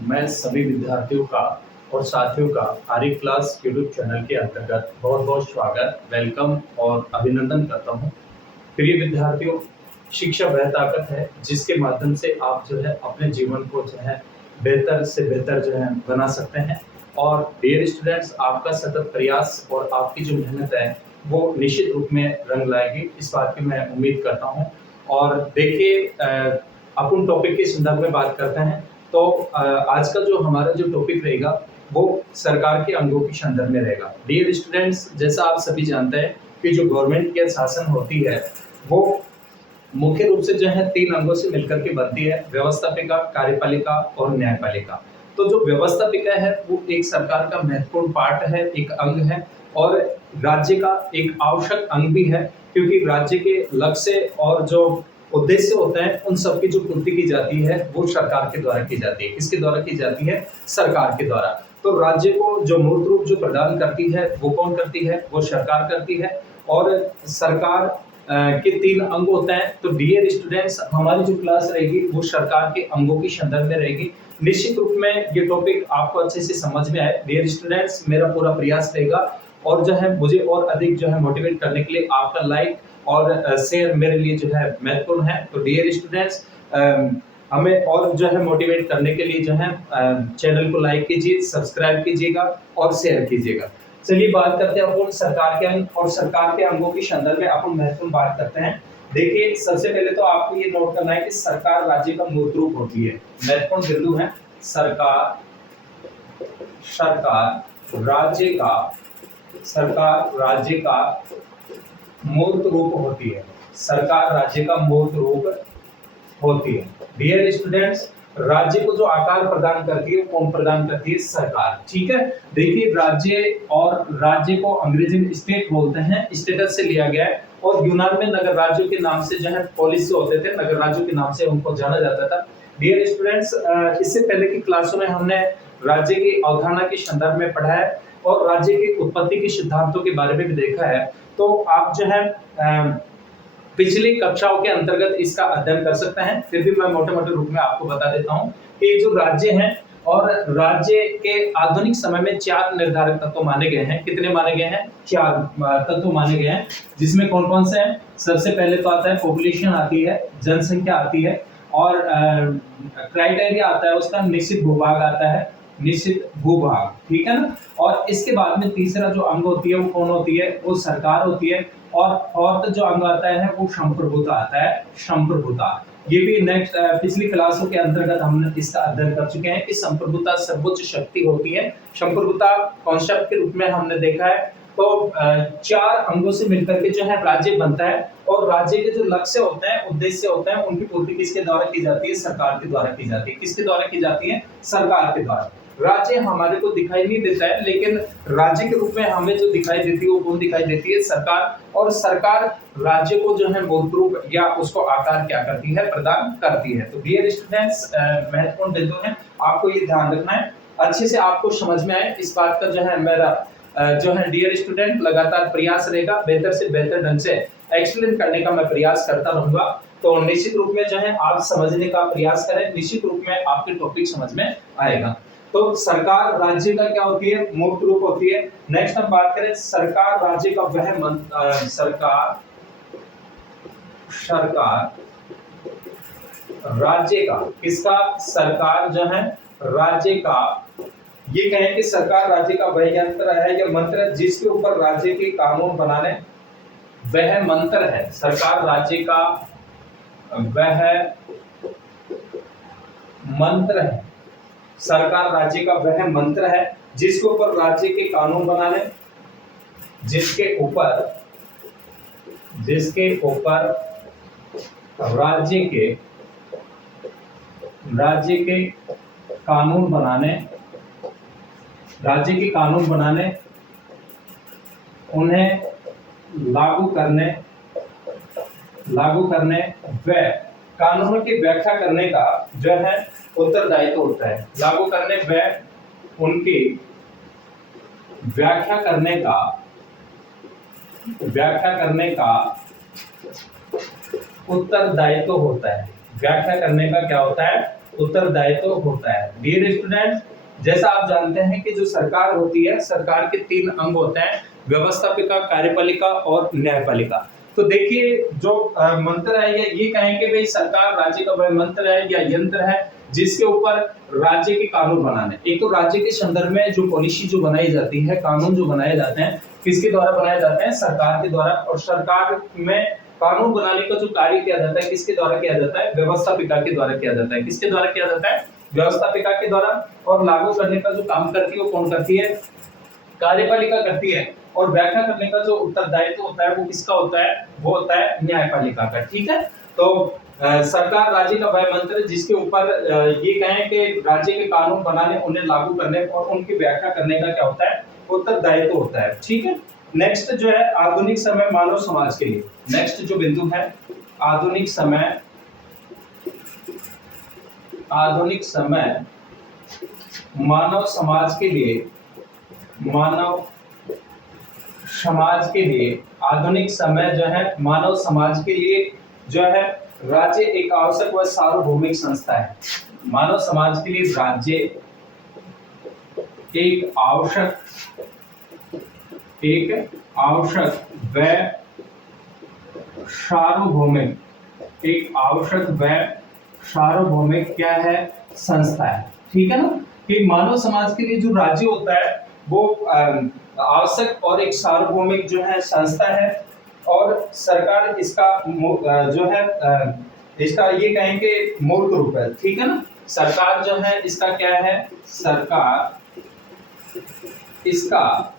मैं सभी विद्यार्थियों का और साथियों का आर्य क्लास यूट्यूब चैनल के अंतर्गत बहुत बहुत स्वागत, वेलकम और अभिनंदन करता हूं। प्रिय विद्यार्थियों, शिक्षा वह ताकत है जिसके माध्यम से आप जो है अपने जीवन को जो है बेहतर से बेहतर जो है बना सकते हैं। और डियर स्टूडेंट्स, आपका सतत प्रयास और आपकी जो मेहनत है वो निश्चित रूप में रंग लाएगी, इस बात की मैं उम्मीद करता हूं। और देखिए, अपन टॉपिक के संदर्भ में बात करते हैं तो आज का जो हमारा जो टॉपिक रहेगा वो सरकार के अंगों के संदर्भ में रहेगा। डियर स्टूडेंट्स, जैसा आप सभी जानते हैं कि जो गवर्नमेंट की शासन होती है वो मुख्य रूप से जो है 3 अंगों से मिलकर के बनती है: व्यवस्थापिका, कार्यपालिका और न्यायपालिका। तो जो व्यवस्थापिका है वो एक सरकार का महत्वपूर्ण पार्ट है, एक अंग है, और राज्य का एक आवश्यक अंग भी है, क्योंकि राज्य के लक्ष्य और जो उद्देश्य होते हैं उन सबकी जो पूर्ति की जाती है वो सरकार के द्वारा की जाती है। किसके द्वारा की जाती है? सरकार के द्वारा। तो राज्य को जो मूर्त रूप जो प्रदान करती है वो कौन करती है? वो सरकार करती है। और सरकार के 3 अंग होते हैं। तो डियर स्टूडेंट्स, हमारी जो क्लास रहेगी वो सरकार के अंगों के संदर्भ में रहेगी। निश्चित रूप में ये टॉपिक आपको अच्छे से समझ में आए। डियर स्टूडेंट्स, मेरा पूरा प्रयास रहेगा और जो है मुझे और अधिक जो है मोटिवेट करने के लिए आपका लाइक और शेयर मेरे लिए जो है महत्वपूर्ण है। तो डियर स्टूडेंट्स, हमें और जो है मोटिवेट करने के लिए जो है चैनल को लाइक कीजिए, सब्सक्राइब कीजिएगा और शेयर कीजिएगा। चलिए बात करते हैं अपन सरकार के अंग और सरकार के अंगों के संदर्भ में अपन महत्वपूर्ण बात करते हैं। देखिए, सबसे पहले तो आपको ये नोट करना है कि सरकार राज्य का मूर्त रूप होती है। महत्वपूर्ण बिंदु है सरकार राज्य का मूर्त रूप होती है। सरकार राज्य का मूर्त रूप होती है। डियर स्टूडेंट्स, राज्य को जो आकार प्रदान करती है वो कौन प्रदान करती है? सरकार। ठीक है। देखिए, राज्य को अंग्रेजी में स्टेट बोलते हैं, स्टेटस से लिया गया है। और यूनान में नगर राज्यों के नाम से जो है पोलिस होते थे, नगर राज्यों के नाम से उनको जाना जाता था। डियर स्टूडेंट्स, इससे पहले की क्लासों में हमने राज्य की अवधारणा के संदर्भ में पढ़ा है और राज्य की उत्पत्ति के सिद्धांतों के बारे में भी देखा है। तो आप जो है पिछली कक्षाओं के अंतर्गत इसका अध्ययन कर सकते हैं। फिर भी मैं मोटे मोटे रूप में आपको बता देता हूं कि जो राज्य हैं और राज्य के आधुनिक समय में 4 निर्धारक तत्व माने गए हैं। कितने माने गए हैं? 4 तत्व माने गए हैं, जिसमें कौन कौन से हैं? सबसे पहले तो आता है पॉपुलेशन आती है, जनसंख्या आती है, और क्राइटेरिया आता है उसका, निश्चित भूभाग आता है, निश्चित भूभाग। ठीक है ना। और इसके बाद में तीसरा जो अंग होती है वो कौन होती है? वो सरकार होती है। और जो अंग आता है वो संप्रभुता आता है, संप्रभुता। ये भी नेक्स्ट पिछली क्लासों के अंतर्गत हमने इसका अध्ययन कर चुके हैं कि संप्रभुता सर्वोच्च शक्ति होती है। संप्रभुता कॉन्सेप्ट के रूप में हमने देखा है। तो 4 अंगों से मिलकर के जो है राज्य बनता है, और राज्य के जो लक्ष्य होते हैं, उद्देश्य होते हैं, उनकी पूर्ति किसके द्वारा की जाती है? सरकार के द्वारा की जाती है। किसके द्वारा की जाती है? सरकार के द्वारा। राज्य हमारे को दिखाई नहीं देता है, लेकिन राज्य के रूप में हमें जो दिखाई देती है वो कौन दिखाई देती है? सरकार। और सरकार राज्य को जो है मूर्त रूप या उसको आकार क्या करती है? प्रदान करती है। तो डियर स्टूडेंट्स, महत्वपूर्ण बिंदु है, आपको ये ध्यान रखना है, अच्छे से आपको समझ में आए। इस बात का जो है मेरा जो है डियर स्टूडेंट लगातार प्रयास रहेगा, बेहतर से बेहतर ढंग से एक्सप्लेन करने का मैं प्रयास करता रहूंगा। तो निश्चित रूप में जो है आप समझने का प्रयास करें, निश्चित रूप में आपके टॉपिक समझ में आएगा। तो सरकार राज्य का क्या होती है? मूर्त रूप होती है। नेक्स्ट हम बात करें सरकार राज्य का वह सरकार राज्य का, किसका? सरकार जो है राज्य का, ये कहें कि सरकार राज्य का वह यंत्र है या मंत्र है जिसके ऊपर राज्य के कानून बनाने, वह मंत्र है। सरकार राज्य का वह मंत्र है। सरकार राज्य का वह मंत्र है जिसके ऊपर राज्य के कानून बनाने, जिसके ऊपर राज्य के कानून बनाने, उन्हें लागू करने व कानूनों की व्याख्या करने का जो है उत्तरदायित्व होता है। लागू करने व उनकी व्याख्या करने का उत्तरदायित्व होता है। व्याख्या करने का क्या होता है? उत्तरदायित्व होता है। डियर स्टूडेंट, जैसा आप जानते हैं कि जो सरकार होती है, सरकार के 3 अंग होते हैं, व्यवस्थापिका, कार्यपालिका और न्यायपालिका। तो देखिए जो मंत्र है ये कहें कि भाई सरकार राज्य का वह मंत्र है या यंत्र है जिसके ऊपर राज्य के कानून बनाने। एक तो राज्य के संदर्भ में जो पॉलिसी जो बनाई जाती है, कानून जो बनाए जाते हैं, किसके द्वारा बनाए जाते हैं? सरकार के द्वारा। और सरकार में कानून बनाने का जो कार्य किया जाता है, किसके द्वारा किया जाता है? व्यवस्थापिका के द्वारा किया जाता है। किसके द्वारा किया जाता है? व्यवस्थापिका के द्वारा। और लागू करने का जो काम करती है वो कौन करती है? कार्यपालिका करती है। और व्याख्या करने का जो उत्तरदायित्व होता है वो किसका होता है? वो होता है न्यायपालिका का। ठीक है, तो सरकार राज्य का वह मंत्र जिसके ऊपर ये कहें कि राज्य के कानून बनाने, उन्हें लागू करने और उनकी व्याख्या करने का क्या होता है? उत्तरदायित्व होता है। ठीक है, नेक्स्ट जो है आधुनिक समय मानव समाज के लिए। नेक्स्ट जो बिंदु है आधुनिक समय, आधुनिक समय मानव समाज के लिए, मानव समाज के लिए आधुनिक समय जो है मानव समाज के लिए जो है राज्य एक आवश्यक व सार्वभौमिक संस्था है। मानव समाज के लिए राज्य एक आवश्यक व सार्वभौमिक, एक आवश्यक व सार्वभौमिक क्या है? संस्था है। ठीक है ना, कि मानव समाज के लिए जो राज्य होता है वो आवश्यक और एक सार्वभौमिक जो है संस्था है। और सरकार इसका जो है इसका ये कहेंगे मूर्त रूप है। ठीक है ना, सरकार जो है इसका क्या है? सरकार इसका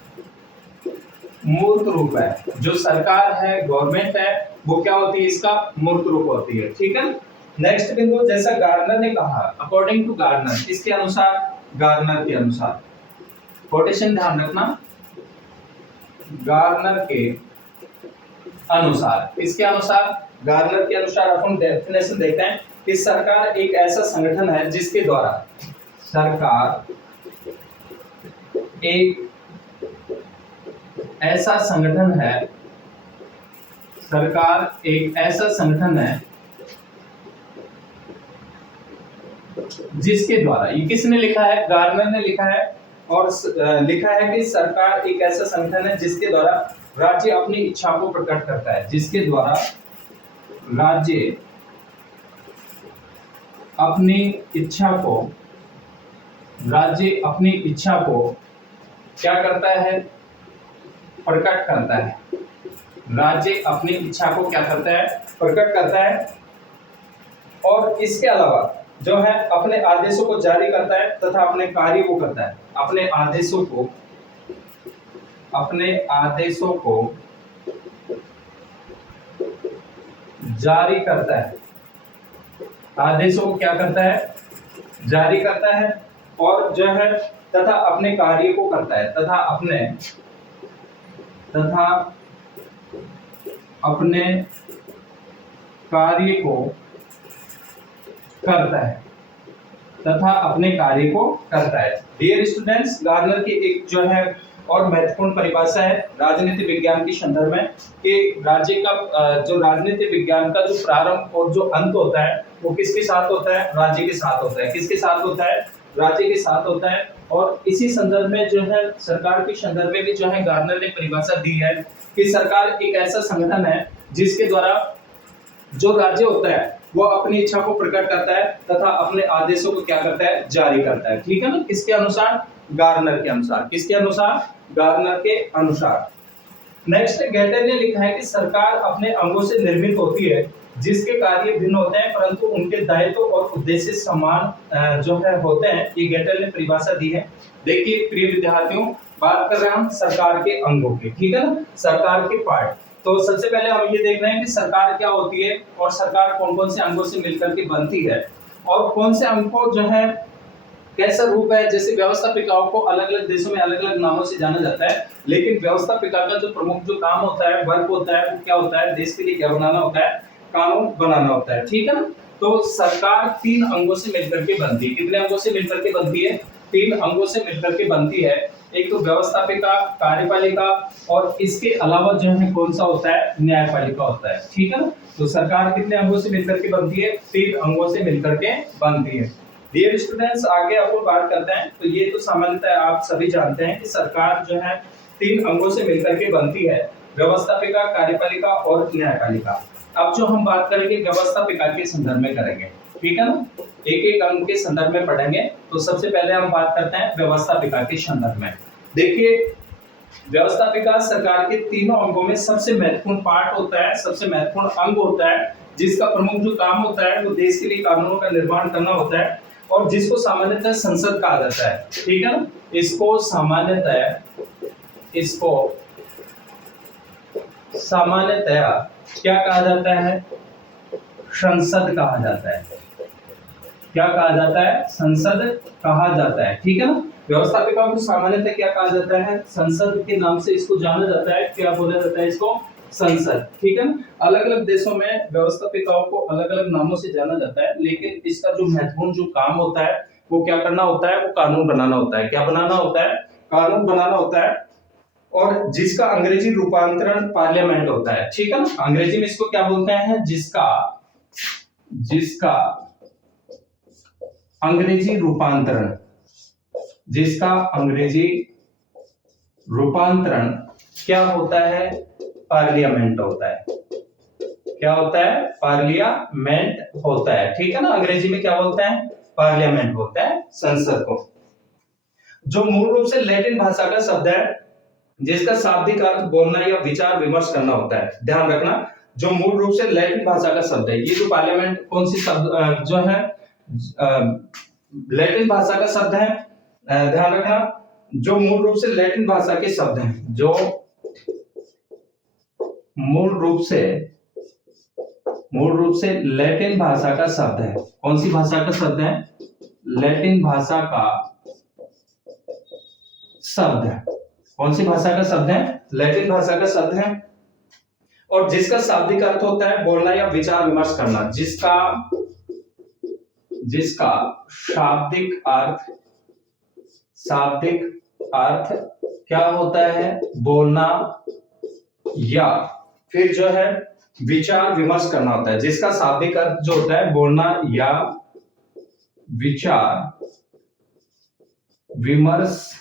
मूर्त रूप है। जो सरकार है, गवर्नमेंट है, वो क्या होती है? इसका मूर्त रूप होती है। ठीक है, नेक्स्ट बिंदु, जैसा गार्नर ने कहा, अकॉर्डिंग टू गार्नर, इसके अनुसार, गार्नर के अनुसार, कोटेशन ध्यान रखना, गार्नर के अनुसार, इसके अनुसार, गार्नर के अनुसार अपन डेफिनेशन देखते हैं कि सरकार एक ऐसा संगठन है जिसके द्वारा, सरकार एक ऐसा संगठन है, सरकार एक ऐसा संगठन है जिसके द्वारा, ये किसने लिखा है? गार्नर ने लिखा है। और लिखा है कि सरकार एक ऐसा संगठन है जिसके द्वारा राज्य अपनी इच्छा को प्रकट करता है, जिसके द्वारा राज्य अपनी इच्छा को, राज्य अपनी इच्छा को क्या करता है? प्रकट करता है। राज्य अपनी इच्छा को क्या करता है? प्रकट करता है। और इसके अलावा जो है अपने आदेशों को जारी करता है तथा अपने कार्य को करता है। अपने आदेशों को, अपने आदेशों को जारी करता है, आदेशों को क्या करता है? जारी करता है। और जो है तथा अपने कार्य को करता है, तथा अपने कार्य को करता है, तथा अपने कार्य को करता है। डियर स्टूडेंट्स, गार्नर की एक जो है और महत्वपूर्ण परिभाषा है राजनीति विज्ञान के संदर्भ में कि राज्य का जो राजनीति विज्ञान का जो प्रारंभ और जो अंत होता है वो किसके साथ होता है? राज्य के साथ होता है। किसके साथ होता है? राज्य के साथ होता है। और इसी संदर्भ में जो है सरकार के संदर्भ में भी जो है गार्नर ने परिभाषा दी है कि सरकार एक ऐसा संगठन है जिसके द्वारा जो राज्य होता है वो अपनी इच्छा को प्रकट करता है तथा अपने आदेशों को क्या करता है? जारी करता है। ठीक है ना, किसके अनुसार? गार्नर के अनुसार। किसके अनुसार? गार्नर के अनुसार। नेक्स्ट, गेटल ने लिखा है कि सरकार अपने अंगों से निर्मित होती है जिसके कार्य भिन्न होते हैं परंतु उनके दायित्व और उद्देश्य समान जो है होते हैं। ये गेटल ने परिभाषा दी है। देखिए प्रिय विद्यार्थियों, बात कर रहे हैं हम सरकार के अंगों की। ठीक है ना, सरकार के पार्ट। तो सबसे पहले हम ये देख रहे हैं कि सरकार क्या होती है और सरकार कौन कौन से अंगों से मिलकर के बनती है और कौन से अंग को जो है कैसा रूप है। जैसे व्यवस्थापिकाओं को अलग अलग देशों में अलग अलग नामों से जाना जाता है, लेकिन व्यवस्थापिका का जो प्रमुख जो काम होता है, वर्क होता है, वो क्या होता है? देश के लिए क्या बनाना होता है? कानून बनाना होता है। ठीक है ना, तो सरकार 3 अंगों से मिलकर के बनती है। कितने अंगों से मिलकर के बनती है? 3 अंगों से मिलकर के बनती है। एक तो व्यवस्थापिका, कार्यपालिका और इसके अलावा जो है कौन सा होता है? न्यायपालिका होता है। ठीक है ना, तो सरकार कितने अंगों से मिलकर के बनती है? 3 अंगों से मिलकर के बनती है। डियर स्टूडेंट्स, आगे अपन बात करते हैं। तो ये तो सामान्यतः आप सभी जानते हैं कि सरकार जो है 3 अंगों से मिलकर के बनती है, व्यवस्थापिका, कार्यपालिका और न्यायपालिका। अब जो हम बात करेंगे व्यवस्थापिका के संदर्भ में करेंगे, ठीक है ना, एक एक अंग के संदर्भ में पढ़ेंगे। तो सबसे पहले हम बात करते हैं व्यवस्थापिका के संदर्भ में। देखिए, व्यवस्थापिका सरकार के तीनों अंगों में सबसे महत्वपूर्ण पार्ट होता है, सबसे महत्वपूर्ण अंग होता है, जिसका प्रमुख जो काम होता है वो देश के लिए कानूनों का निर्माण करना होता है, और जिसको सामान्यतः संसद कहा जाता है, ठीक है ना। इसको सामान्यतः क्या कहा जाता है? संसद कहा जाता है। क्या कहा जाता है? संसद कहा जाता है, ठीक है ना। व्यवस्थापिका को सामान्यतः क्या कहा जाता है? संसद के नाम से इसको जाना जाता है। क्या बोला जाता है इसको? संसद, ठीक है ना। अलग अलग देशों में व्यवस्थापिकाओं को अलग अलग नामों से जाना जाता है, लेकिन इसका जो महत्वपूर्ण जो काम होता है वो क्या करना होता है? वो कानून बनाना होता है। क्या बनाना होता है? कानून बनाना होता है, और जिसका अंग्रेजी रूपांतरण पार्लियामेंट होता है, ठीक है ना। अंग्रेजी में इसको क्या बोलते हैं? जिसका अंग्रेजी रूपांतरण क्या होता है? पार्लियामेंट होता है। क्या होता है? पार्लियामेंट होता है, ठीक है ना। अंग्रेजी में क्या बोलते हैं? पार्लियामेंट होता है संसद को, जो मूल रूप से लैटिन भाषा का शब्द है, जिसका शाब्दिक अर्थ बोलना या विचार विमर्श करना होता है। ध्यान रखना, जो मूल रूप से लैटिन भाषा का शब्द है। ये जो पार्लियामेंट कौन सी शब्द जो है लैटिन भाषा का शब्द है। ध्यान रखना, जो मूल रूप से लैटिन भाषा के शब्द हैं, जो मूल रूप से लैटिन भाषा का शब्द है। कौन सी भाषा का शब्द है? लैटिन भाषा का शब्द है। कौन सी भाषा का शब्द है? लैटिन भाषा का शब्द है, और जिसका शाब्दिक अर्थ होता है बोलना या विचार विमर्श करना। जिसका शाब्दिक अर्थ क्या होता है? बोलना या फिर जो है विचार विमर्श करना होता है। जिसका शाब्दिक अर्थ जो होता है बोलना या विचार विमर्श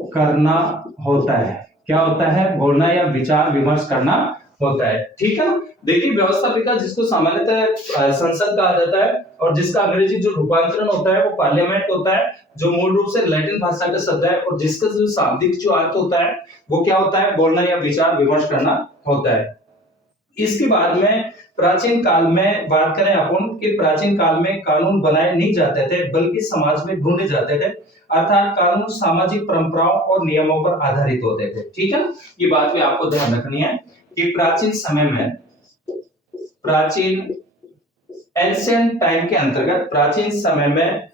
करना होता है। क्या होता है? बोलना या विचार विमर्श करना होता है, ठीक है ना। देखिए, व्यवस्थापिका जिसको सामान्यतः संसद कहा जाता है, और जिसका अंग्रेजी जो रूपांतरण होता है वो पार्लियामेंट होता है, जो मूल रूप से लैटिन भाषा का शब्द है, और जिसका जो शाब्दिक जो अर्थ होता है वो क्या होता है? बोलना या विचार विमर्श करना होता है। इसके बाद में प्राचीन काल में बात करें अपन कि प्राचीन काल में कानून बनाए नहीं जाते थे, बल्कि समाज में ढूंढे जाते थे। अर्थात कानून सामाजिक परंपराओं और नियमों पर आधारित होते थे, ठीक है ना। ये बात भी आपको ध्यान रखनी है कि एंशिएंट टाइम के अंतर्गत प्राचीन समय में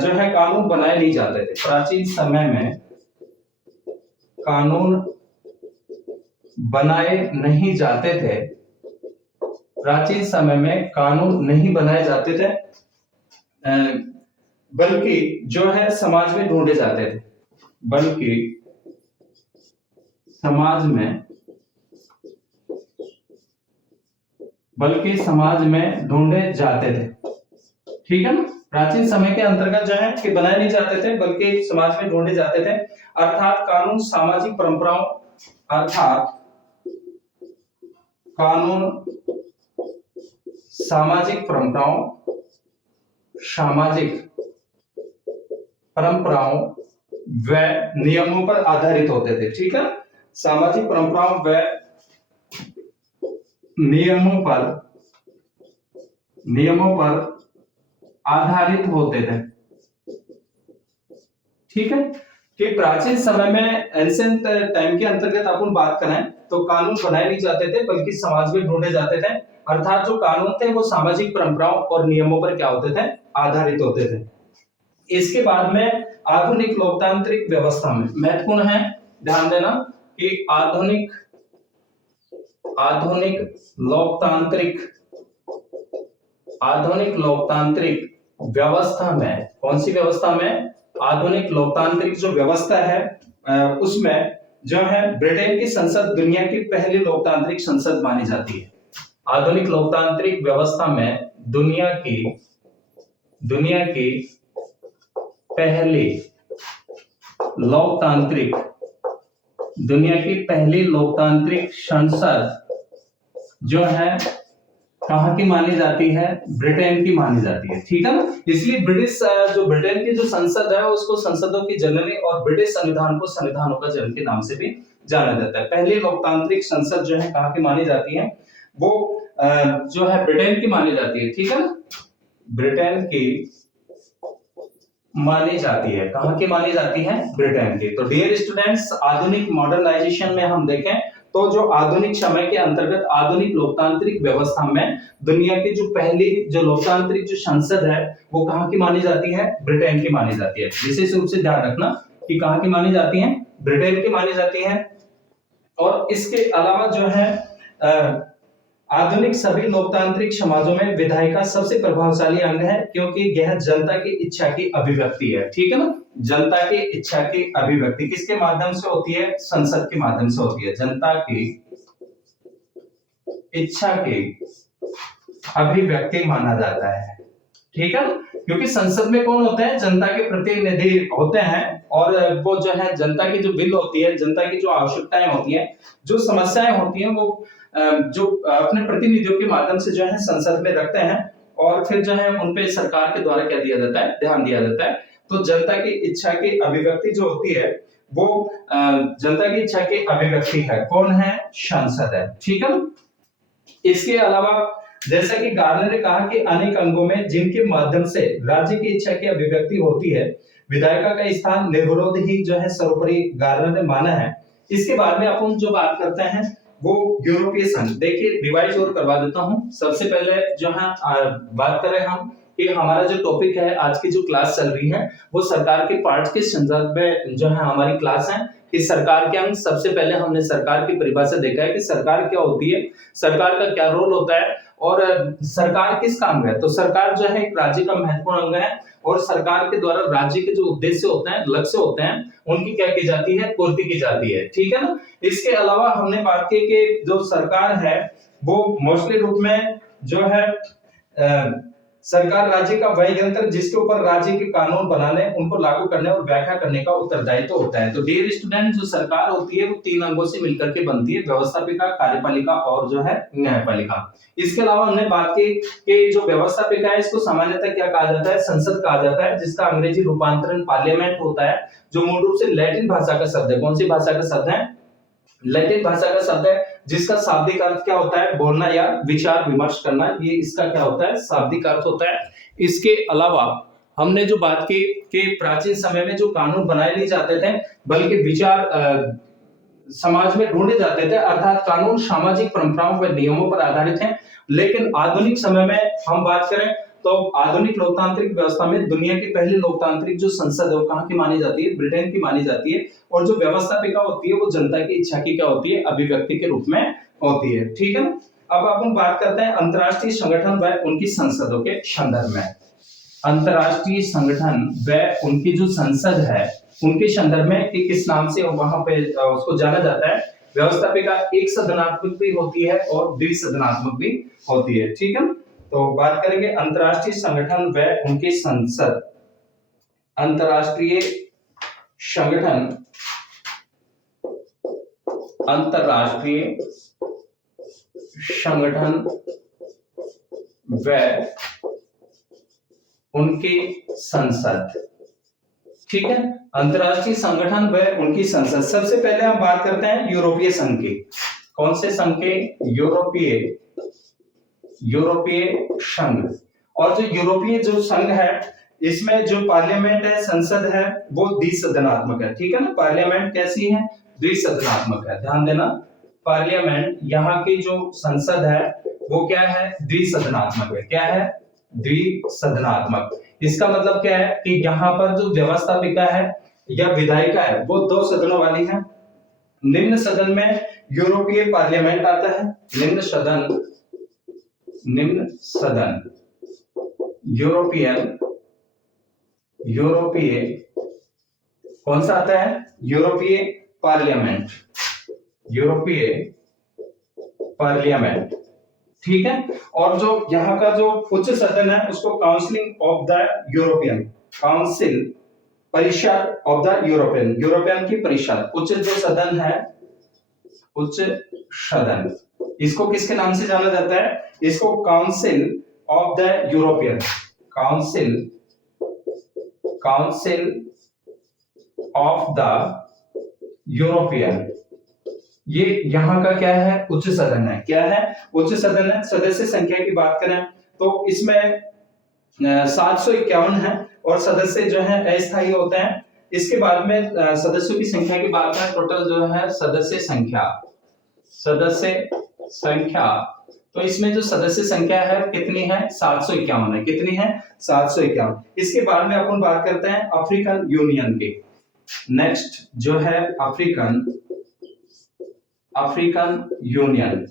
जो है कानून बनाए नहीं जाते थे। प्राचीन समय में कानून बनाए नहीं जाते थे। प्राचीन समय में कानून नहीं बनाए जाते थे, बल्कि जो है समाज में ढूंढे जाते थे। बल्कि समाज में ढूंढे जाते थे, ठीक है ना। प्राचीन समय के अंतर्गत जो है कि बनाए नहीं जाते थे, बल्कि समाज में ढूंढे जाते थे। अर्थात कानून सामाजिक परंपराओं व नियमों पर आधारित होते थे, ठीक है। सामाजिक परंपराओं व नियमों पर आधारित होते थे, ठीक है। कि प्राचीन समय में एंशिएंट टाइम के अंतर्गत अपन बात करें तो कानून बनाए नहीं जाते थे, बल्कि समाज में ढूंढे जाते थे। अर्थात जो कानून थे वो सामाजिक परंपराओं और नियमों पर क्या होते थे? आधारित होते थे। इसके बाद में आधुनिक लोकतांत्रिक व्यवस्था में महत्वपूर्ण है, ध्यान देना कि आधुनिक लोकतांत्रिक व्यवस्था में, कौन सी व्यवस्था में? आधुनिक लोकतांत्रिक जो व्यवस्था है उसमें जो है ब्रिटेन की संसद दुनिया की पहली लोकतांत्रिक संसद मानी जाती है। आधुनिक लोकतांत्रिक व्यवस्था में दुनिया की दुनिया की पहली लोकतांत्रिक संसद जो है कहां की मानी जाती है? ब्रिटेन की मानी जाती है, ठीक है ना। इसलिए ब्रिटेन की जो संसद है उसको संसदों की जननी और ब्रिटिश संविधान को संविधानों का जनक के नाम से भी जाना जाता है। पहली लोकतांत्रिक संसद जो है कहां की मानी जाती है? वो जो है ब्रिटेन की मानी जाती है, ठीक है ना। ब्रिटेन की मानी जाती है। कहां की मानी जाती है? ब्रिटेन की। तो डियर स्टूडेंट्स, आधुनिक मॉडर्नाइजेशन में हम देखें तो जो आधुनिक समय के अंतर्गत आधुनिक लोकतांत्रिक व्यवस्था में दुनिया की जो पहली जो लोकतांत्रिक जो संसद है वो कहां की मानी जाती है? ब्रिटेन की मानी जाती है। विशेष रूप से ध्यान रखना कि कहां की मानी जाती है? ब्रिटेन की मानी जाती है। और इसके अलावा जो है आधुनिक सभी लोकतांत्रिक समाजों में विधायिका सबसे प्रभावशाली अंग है, क्योंकि यह जनता की इच्छा की अभिव्यक्ति है, ठीक है ना। जनता की इच्छा की अभिव्यक्ति किसके माध्यम से होती है? संसद के माध्यम से होती है। जनता की इच्छा की अभिव्यक्ति माना जाता है, ठीक है। क्योंकि संसद में कौन होता है? जनता के प्रतिनिधि होते हैं, और वो जो है जनता की जो बिल होती है, जनता की जो आवश्यकताएं होती हैं, जो समस्याएं होती हैं, वो जो अपने प्रतिनिधियों के माध्यम से जो है संसद में रखते हैं, और फिर जो है उन पे सरकार के द्वारा क्या दिया जाता है? ध्यान दिया जाता है। तो जनता की इच्छा की अभिव्यक्ति जो होती है वो जनता की इच्छा की अभिव्यक्ति है। कौन है? संसद है, ठीक है ना। इसके अलावा जैसा कि गार्नर ने कहा कि अनेक अंगों में जिनके माध्यम से राज्य की इच्छा की अभिव्यक्ति होती है, विधायिका का स्थान निर्विरोध ही जो है सर्वोपरि गार्नर ने माना है। इसके बाद में अपन जो बात करते हैं वो यूरोपीय संघ। देखिए रिवाइज और करवा देता हूं। सबसे पहले जो है बात करें हम कि हमारा जो टॉपिक है, आज की जो क्लास चल रही है वो सरकार के पार्ट के संदर्भ में जो है हमारी क्लास है कि सरकार के अंग। सबसे पहले हमने सरकार की परिभाषा देखा है कि सरकार क्या होती है, सरकार का क्या रोल होता है, और सरकार किस काम है। तो सरकार जो है एक राज्य का महत्वपूर्ण अंग है, और सरकार के द्वारा राज्य के जो उद्देश्य होते हैं, लक्ष्य होते हैं, उनकी क्या की जाती है? पूर्ति की जाती है, ठीक है ना। इसके अलावा हमने बात की कि जो सरकार है वो मोस्टली रूप में जो है सरकार राज्य का वह यंत्र जिसके ऊपर राज्य के कानून बनाने, उनको लागू करने और व्याख्या करने का उत्तरदायित्व होता है। तो डियर स्टूडेंट, जो सरकार होती है वो 3 अंगों से मिलकर के बनती है: व्यवस्थापिका, कार्यपालिका और जो है न्यायपालिका। इसके अलावा हमने बात की कि जो व्यवस्थापिका है इसको सामान्यतः क्या कहा जाता है? संसद कहा जाता है, जिसका अंग्रेजी रूपांतरण पार्लियामेंट होता है, जो मूल रूप से लैटिन भाषा का शब्द है। कौन सी भाषा का शब्द है? लैटिन भाषा का शब्द है, जिसका शाब्दिक अर्थ क्या होता है? बोलना या विचार विमर्श करना। ये इसका क्या होता है? शाब्दिक अर्थ होता है। इसके अलावा हमने जो बात की कि प्राचीन समय में जो कानून बनाए नहीं जाते थे बल्कि विचार समाज में ढूंढे जाते थे, अर्थात कानून सामाजिक परंपराओं व नियमों पर आधारित हैं। लेकिन आधुनिक समय में हम बात करें तो आधुनिक लोकतांत्रिक व्यवस्था में दुनिया की पहली लोकतांत्रिक जो संसद है वो कहां की मानी जाती है? ब्रिटेन की मानी जाती है। और जो व्यवस्थापिका होती है वो जनता की इच्छा की क्या होती है? अभिव्यक्ति के रूप में होती है, ठीक है ना। अब अपन बात करते हैं अंतर्राष्ट्रीय संगठन व उनकी संसदों के संदर्भ में। अंतर्राष्ट्रीय संगठन व उनकी जो संसद है उनके संदर्भ में कि किस नाम से वहां पे उसको जाना जाता है। व्यवस्थापिका एक सदनात्मक भी होती है और द्विसदनात्मक भी होती है, ठीक है ना। तो बात करेंगे अंतर्राष्ट्रीय संगठन व उनकी संसद। अंतर्राष्ट्रीय संगठन, अंतर्राष्ट्रीय संगठन व उनकी संसद, ठीक है। अंतर्राष्ट्रीय संगठन व उनकी संसद। सबसे पहले हम बात करते हैं यूरोपीय संघ की। कौन से संघ के? यूरोपीय संघ। और जो यूरोपीय जो संघ है इसमें जो पार्लियामेंट है, संसद है, वो द्विसदनात्मक है, ठीक है ना। पार्लियामेंट कैसी है? द्विसदनात्मक है, ध्यान देना। पार्लियामेंट, यहाँ की जो संसद है वो क्या है? द्विसदनात्मक है। क्या है? द्विसदनात्मक। इसका मतलब क्या है कि यहाँ पर जो व्यवस्थापिका है या विधायिका है वो 2 सदनों वाली है। निम्न सदन में यूरोपीय पार्लियामेंट आता है। निम्न सदन यूरोपीय कौन सा आता है? यूरोपीय पार्लियामेंट। ठीक है। और जो यहाँ का जो उच्च सदन है उसको counselling of the European, council परिषद ऑफ द यूरोपियन, यूरोपियन की परिषद, उच्च जो सदन है, उच्च सदन, इसको किसके नाम से जाना जाता है? इसको council of the European, council, council of the European, ये यहां का क्या है? उच्च सदन है। क्या है? उच्च सदन है। सदस्य संख्या की बात करें तो इसमें 751 है और सदस्य जो है अस्थायी होते हैं। इसके बाद में सदस्यों की संख्या की बात करें, टोटल जो है सदस्य संख्या, सदस्य संख्या, तो इसमें जो सदस्य संख्या है कितनी है? 751 है। कितनी है? 751। इसके बाद में अपन बात करते हैं अफ्रीकन यूनियन की। नेक्स्ट जो है African, African union,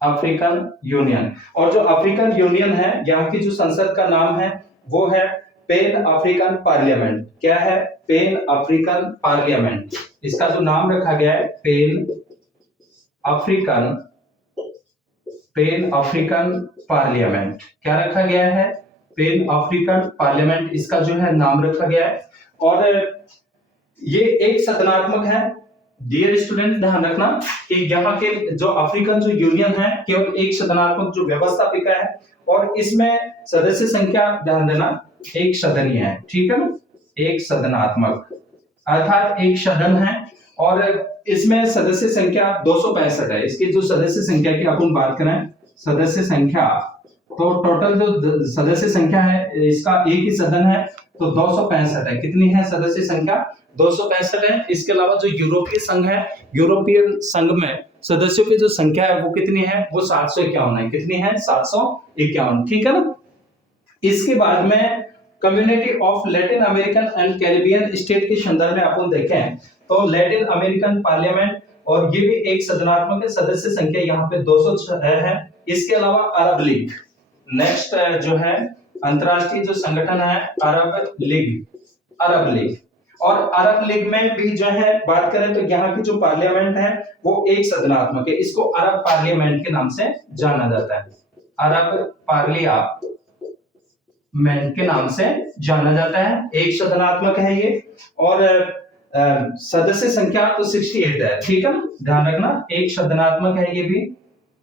African union. और जो अफ्रीकन यूनियन है, यहाँ की जो संसद का नाम है वो है पैन अफ्रीकन पार्लियामेंट। क्या है? Pan African parliament. इसका जो नाम रखा गया है pan African, pan African parliament. क्या रखा गया है? पैन अफ्रीकन पार्लियामेंट, इसका जो है नाम रखा गया है। और ये एक सदनात्मक है। डियर स्टूडेंट ध्यान रखना कि यहाँ के जो अफ्रीकन जो यूनियन है केवल एक सदनात्मक जो व्यवस्थापिका है और इसमें सदस्य संख्या ध्यान देना एक सदनीय है। ठीक है ना? एक सदनात्मक अर्थात एक सदन है और इसमें सदस्य संख्या 265 है। इसकी जो सदस्य संख्या की अपन बात करें, सदस्य संख्या, तो टोटल जो सदस्य संख्या है इसका एक ही सदन है तो 265 है। कितनी है सदस्य संख्या? 265 है। इसके अलावा जो यूरोपीय संघ है, यूरोपियन संघ में सदस्यों की जो संख्या है वो कितनी है? वो 751 है। कितनी है? 751। ठीक है ना? इसके बाद में community of Latin American and Caribbean state के संदर्भ में अपन देखें तो लैटिन अमेरिकन पार्लियामेंट, और ये भी एक सदनात्मक है। सदस्य संख्या यहाँ पे 206 है। इसके अलावा अरब लीग, नेक्स्ट जो है अंतरराष्ट्रीय जो संगठन है अरब लीग, अरब लीग। और अरब लीग में भी जो है बात करें तो यहाँ की जो पार्लियामेंट है वो एक सदनात्मक है। इसको अरब पार्लियामेंट के नाम से जाना जाता है, अरब पार्लियामेंट के नाम से जाना जाता है। एक सदनात्मक है ये। और सदस्य संख्या तो 68 है। ठीक है ना? ध्यान रखना एक सदनात्मक है ये भी,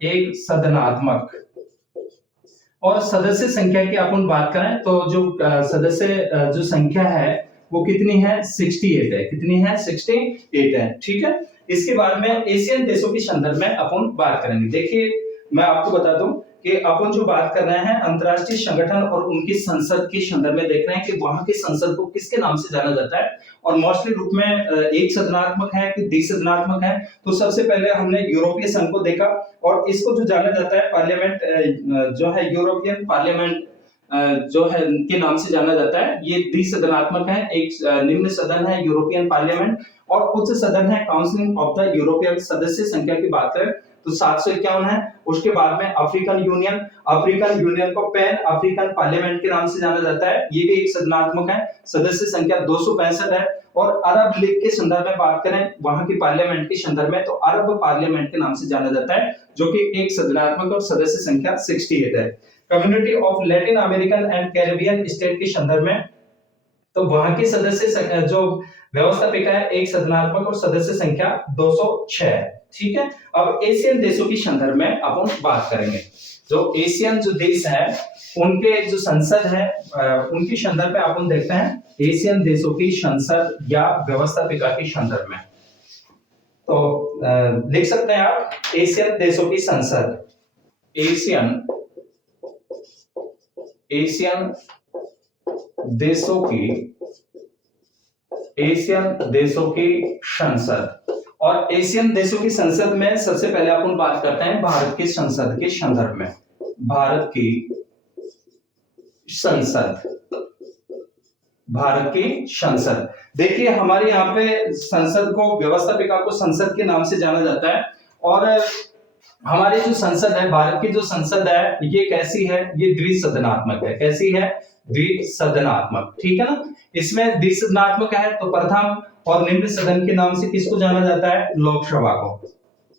एक सदनात्मक। और सदस्य संख्या की अपन बात करें तो जो सदस्य जो संख्या है वो कितनी है? 68 है। कितनी है? 68 है। ठीक है। इसके बाद में एशियन देशों के संदर्भ में अपन बात करेंगे। देखिए मैं आपको बता दूं कि अपन जो बात कर रहे हैं अंतरराष्ट्रीय संगठन और उनकी संसद के संदर्भ में देख रहे हैं कि वहां की संसद को किसके नाम से जाना जाता है। और मोस्टली रूप में एक सदनात्मक है कि द्विसदनात्मक है। तो सबसे पहले हमने यूरोपीय संघ को देखा और इसको जो जाना जाता है पार्लियामेंट जो है यूरोपियन पार्लियामेंट जो है के नाम से जाना जाता है। ये द्विसदनात्मक है। एक निम्न सदन है यूरोपियन पार्लियामेंट और उच्च सदन है काउंसिल ऑफ द यूरोपियन। सदस्य संख्या की बात करें तो 751 है। उसके बाद में अफ्रीकन यूनियन, अफ्रीकन यूनियन को पैन अफ्रीकन पार्लियामेंट के नाम से जाना जाता है। ये भी एक सदनात्मक है। सदस्य संख्या 265 है। और अरब लीग के संदर्भ में बात करें वहां की पार्लियामेंट के संदर्भ में तो अरब पार्लियामेंट के नाम से जाना जाता है, जो कि एक सदनात्मक और सदस्य संख्या 68 है। Community of Latin American and Caribbean state के संदर्भ में तो वहां के सदस्य जो व्यवस्थापिका है एक सदनात्मक और सदस्य संख्या 206 है। ठीक है। अब एशियन देशों की संदर्भ में अपन बात करेंगे। जो एशियन जो देश है उनके जो संसद है उनकी संदर्भ में अपन देखते हैं एशियन देशों की संसद या व्यवस्थापिका के संदर्भ में। तो लिख सकते हैं आप एशियन देशों की संसद, एशियन देशों की संसद। और एशियन देशों की संसद में सबसे पहले अपन बात करते हैं भारत की संसद के संदर्भ में। भारत की संसद देखिए हमारे यहाँ पे संसद को व्यवस्थापिका को संसद के नाम से जाना जाता है। और हमारी जो संसद है भारत की जो संसद है ये कैसी है? ये द्विसदनात्मक है। कैसी है? द्विसदनात्मक। ठीक है ना? इसमें द्विसदनात्मक है तो प्रथम और निम्न सदन के नाम से किसको जाना जाता है? लोकसभा को।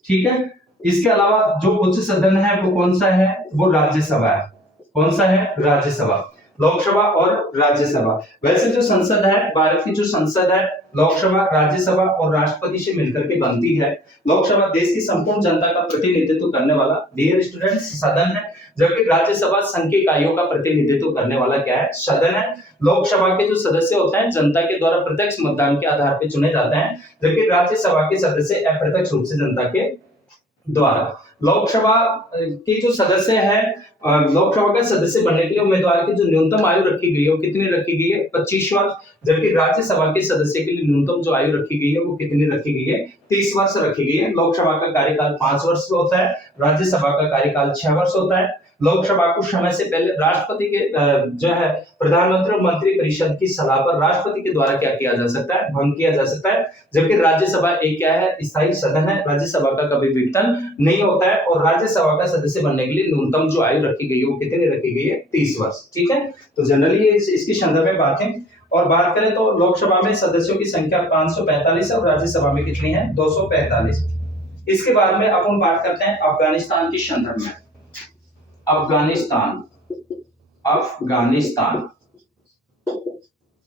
ठीक है। इसके अलावा जो उच्च सदन है वो कौन सा है, वो राज्यसभा है। कौन सा है, राज्यसभा। लोकसभा और राज्यसभा। वैसे जो संसद है, भारत की जो संसद है, लोकसभा, राज्यसभा और राष्ट्रपति से मिलकर के बनती है। लोकसभा देश की संपूर्ण जनता का प्रतिनिधित्व करने वाला डियर स्टूडेंट्स सदन है, जबकि राज्यसभा संघ की इकाइयों का प्रतिनिधित्व करने वाला क्या है, सदन है। लोकसभा के जो सदस्य होते हैं जनता के द्वारा प्रत्यक्ष मतदान के आधार पर चुने जाते हैं, जबकि राज्यसभा के सदस्य अप्रत्यक्ष रूप से जनता के द्वारा। लोकसभा के जो सदस्य हैं, लोकसभा का सदस्य बनने के लिए उम्मीदवार की जो न्यूनतम आयु रखी गई है वो कितनी रखी गई है, 25 वर्ष। जबकि राज्यसभा के सदस्य के लिए न्यूनतम जो आयु रखी गई है वो कितनी रखी गई है, 30 वर्ष रखी गई है। लोकसभा का कार्यकाल 5 वर्ष होता है, राज्यसभा का कार्यकाल 6 वर्ष होता है। लोकसभा कुछ समय से पहले राष्ट्रपति के जो है प्रधानमंत्री और मंत्री परिषद की सलाह पर राष्ट्रपति के द्वारा क्या किया जा सकता है, भंग किया जा सकता है। जबकि राज्यसभा एक क्या है, स्थायी सदन है, राज्यसभा का कभी विघटन नहीं होता है। और राज्यसभा का सदस्य बनने के लिए न्यूनतम जो आयु रखी गई है वो कितनी रखी गई है, 30 वर्ष। ठीक है, तो जनरली ये इसकी संदर्भ में बात है। और बात करें तो लोकसभा में सदस्यों की संख्या 545 है और राज्यसभा में कितनी है, 245। इसके बाद में अपन बात करते हैं अफगानिस्तान के संदर्भ में। अफगानिस्तान, अफगानिस्तान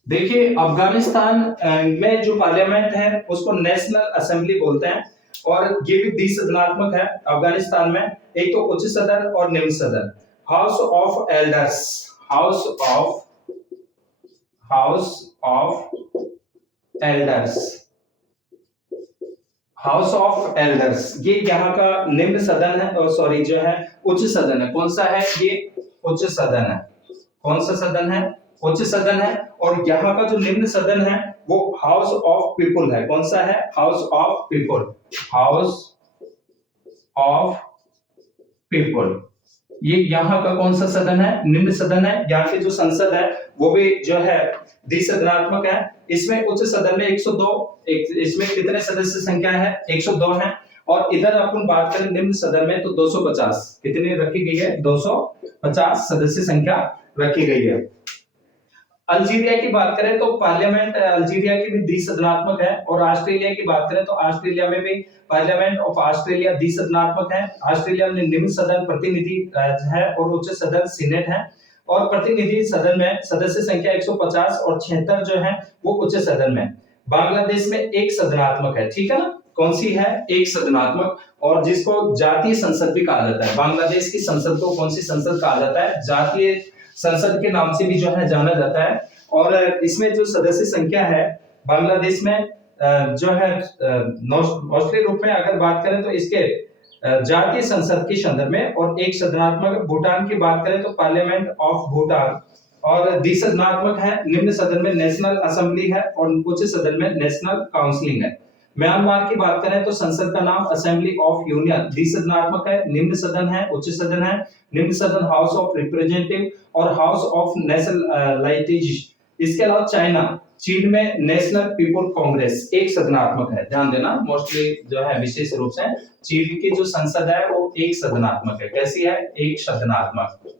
देखिए, अफगानिस्तान में जो पार्लियामेंट है उसको नेशनल असेंबली बोलते हैं और ये भी द्विसदनात्मक है। अफगानिस्तान में एक तो उच्च सदन और निम्न सदन। House of elders, house of elders, house of elders, ये यहाँ का निम्न सदन है, और सॉरी जो है उच्च सदन है। कौन सा है ये, उच्च सदन है। कौन सा सदन है, उच्च सदन है। और यहाँ का जो निम्न सदन है वो हाउस ऑफ पीपुल है। कौन सा है, house of people, house of people. ये यहाँ का कौन सा सदन है, निम्न सदन है। यहाँ की जो संसद है वो भी जो है द्विसदनात्मक है। इसमें उच्च सदन में 102, इसमें कितने सदस्य संख्या है, 102 है। और इधर अपन बात करें निम्न सदन में तो 250, कितनी रखी गई है, 250 सदस्य संख्या रखी गई है। अल्जीरिया की बात करें तो पार्लियामेंट अल्जीरिया की भी द्विसदनात्मक है। और ऑस्ट्रेलिया की बात करें तो ऑस्ट्रेलिया में भी पार्लियामेंट ऑफ ऑस्ट्रेलिया द्विसदनात्मक है। ऑस्ट्रेलिया में निम्न सदन प्रतिनिधि है और उच्च सदन सीनेट है। और प्रतिनिधि सदन में सदस्य संख्या 150 और 76 जो है वो उच्च सदन में। बांग्लादेश में एक सदनात्मक है, ठीक है ना, कौन सी है, एक सदनात्मक, और जिसको जातीय संसद भी कहा जाता है। बांग्लादेश की संसद को कौन सी संसद कहा जाता है, जातीय संसद के नाम से भी जो है जाना जाता है। और इसमें जो सदस्य संख्या है बांग्लादेश में जो है औसत रूप में अगर बात करें तो इसके जातीय संसद के संदर्भ में और एक सदनात्मक। भूटान की बात करें तो पार्लियामेंट ऑफ भूटान और द्विसदनात्मक है। निम्न सदन में नेशनल असेंबली है और उच्च सदन में नेशनल काउंसिलिंग है। म्यांमार की बात करें तो संसद का नाम असेंबली ऑफ यूनियन, द्विसदनात्मक है, निम्न सदन है, उच्च सदन है। निम्न सदन हाउस ऑफ रिप्रेजेंटेटिव और हाउस ऑफ नेशनलाइजेशन। इसके अलावा चाइना, चीन में नेशनल पीपुल कांग्रेस एक सदनात्मक है। ध्यान देना, मोस्टली जो है विशेष रूप से चीन की जो संसद है वो एक सदनात्मक है। कैसी है, एक सदनात्मक,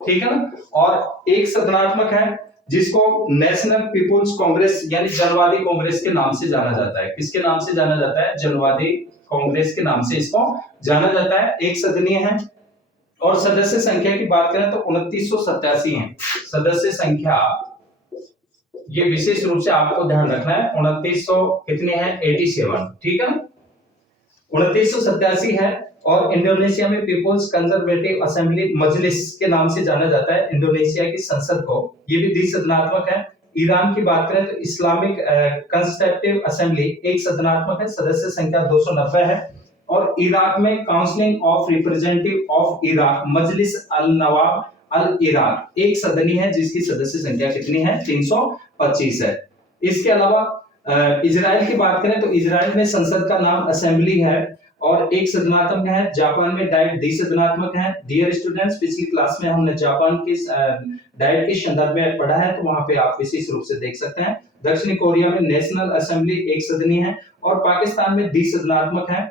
ठीक है ना। और एक सदनात्मक है जिसको नेशनल पीपुल्स कांग्रेस यानी जनवादी कांग्रेस के नाम से जाना जाता है। किसके नाम से जाना जाता है, जनवादी कांग्रेस के नाम से इसको जाना जाता है। एक सदनीय है। और सदस्य संख्या की बात करें तो 2987 है सदस्य संख्या। ये विशेष रूप से आपको ध्यान रखना है, 2900 कितने हैं, 87, ठीक है ना, 2987 है। और इंडोनेशिया में पीपुल्स कंजर्वेटिव असेंबली मजलिस के नाम से जाना जाता है इंडोनेशिया की संसद को, ये भी द्विसदनात्मक है। ईरान की बात करें तो इस्लामिक कंस्ट्रक्टिव असेंबली एक सदनात्मक है, सदस्य संख्या 290 है। और इराक में counselling of representative of Iraq मजलिस अल नवाब अल इराक एक सदनी है जिसकी सदस्य संख्या कितनी है, 325 है। इसके अलावा इजराइल की बात करें तो इजराइल में संसद का नाम असेंबली है और एक सदनात्मक है। जापान में डाइट द्विसदनात्मक है। डियर स्टूडेंट्स, पिछली क्लास में हमने जापान के डाइट के संदर्भ में पढ़ा है, तो वहां पे आप विशेष रूप से देख सकते हैं। दक्षिण कोरिया में नेशनल असेंबली एक सदनी है और पाकिस्तान में द्विसदनात्मक है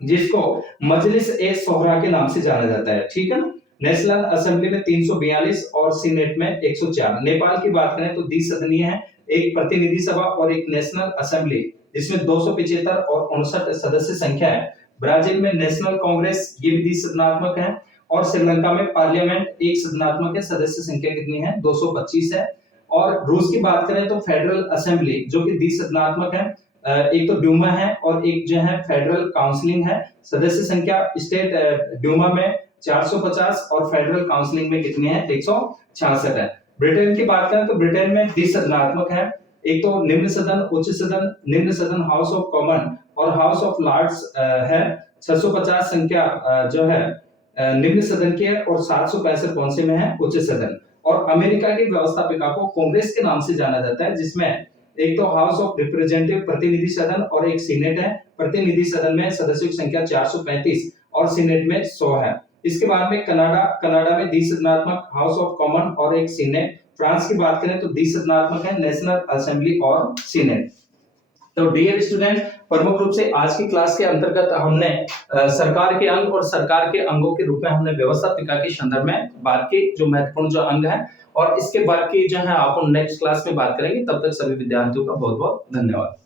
जिसको मजलिस ए सोहरा के नाम से जाना जाता है, ठीक है ना। नेशनल असेंबली में 342 और सीनेट में 104। नेपाल की बात करें तो द्विसदनीय है, एक प्रतिनिधि सभा और एक नेशनल असेंबली, इसमें 275 और 59 सदस्य संख्या है। ब्राजील में नेशनल कांग्रेस, ये भी द्विसदनात्मक है। और श्रीलंका में पार्लियामेंट एक सदनात्मक है, सदस्य संख्या कितनी है? 225 है। और रूस की बात करें तो फेडरल असेंबली जो कि द्विसदनात्मक है, एक तो ड्यूमा है और एक जो है फेडरल काउंसिलिंग है। सदस्य संख्या स्टेट ड्यूमा में 450 और फेडरल काउंसिलिंग में कितनी है? 166 है। ब्रिटेन की बात करें तो ब्रिटेन में द्विसदनात्मक है, एक तो निम्न सदन, उच्च सदन, निम्न सदन हाउस ऑफ कॉमन और हाउस ऑफ लॉर्ड्स है। 650 संख्या जो है निम्न सदन की है और 765 कौन से में है? उच्च सदन। और अमेरिका की व्यवस्थापिका को कांग्रेस के नाम से जाना जाता है, जिसमें एक तो हाउस ऑफ रिप्रेजेंटेटिव प्रतिनिधि सदन और एक सीनेट है। प्रतिनिधि सदन में सदस्यों की संख्या 435 और सीनेट में 100 है। इसके बाद में कनाडा में द्विसदनात्मक हाउस ऑफ कॉमन और एक सीनेट। फ्रांस की बात करें तो द्विसदनात्मक है, नेशनल असेंबली और सीनेट। तो डियर स्टूडेंट, प्रमुख रूप से आज की क्लास के अंतर्गत हमने सरकार के अंग और सरकार के अंगों के रूप में हमने व्यवस्थापिका के संदर्भ में बात की, जो महत्वपूर्ण जो अंग है, और इसके बाद की जो है आप नेक्स्ट क्लास में बात करेंगे। तब तक सभी विद्यार्थियों का बहुत बहुत धन्यवाद।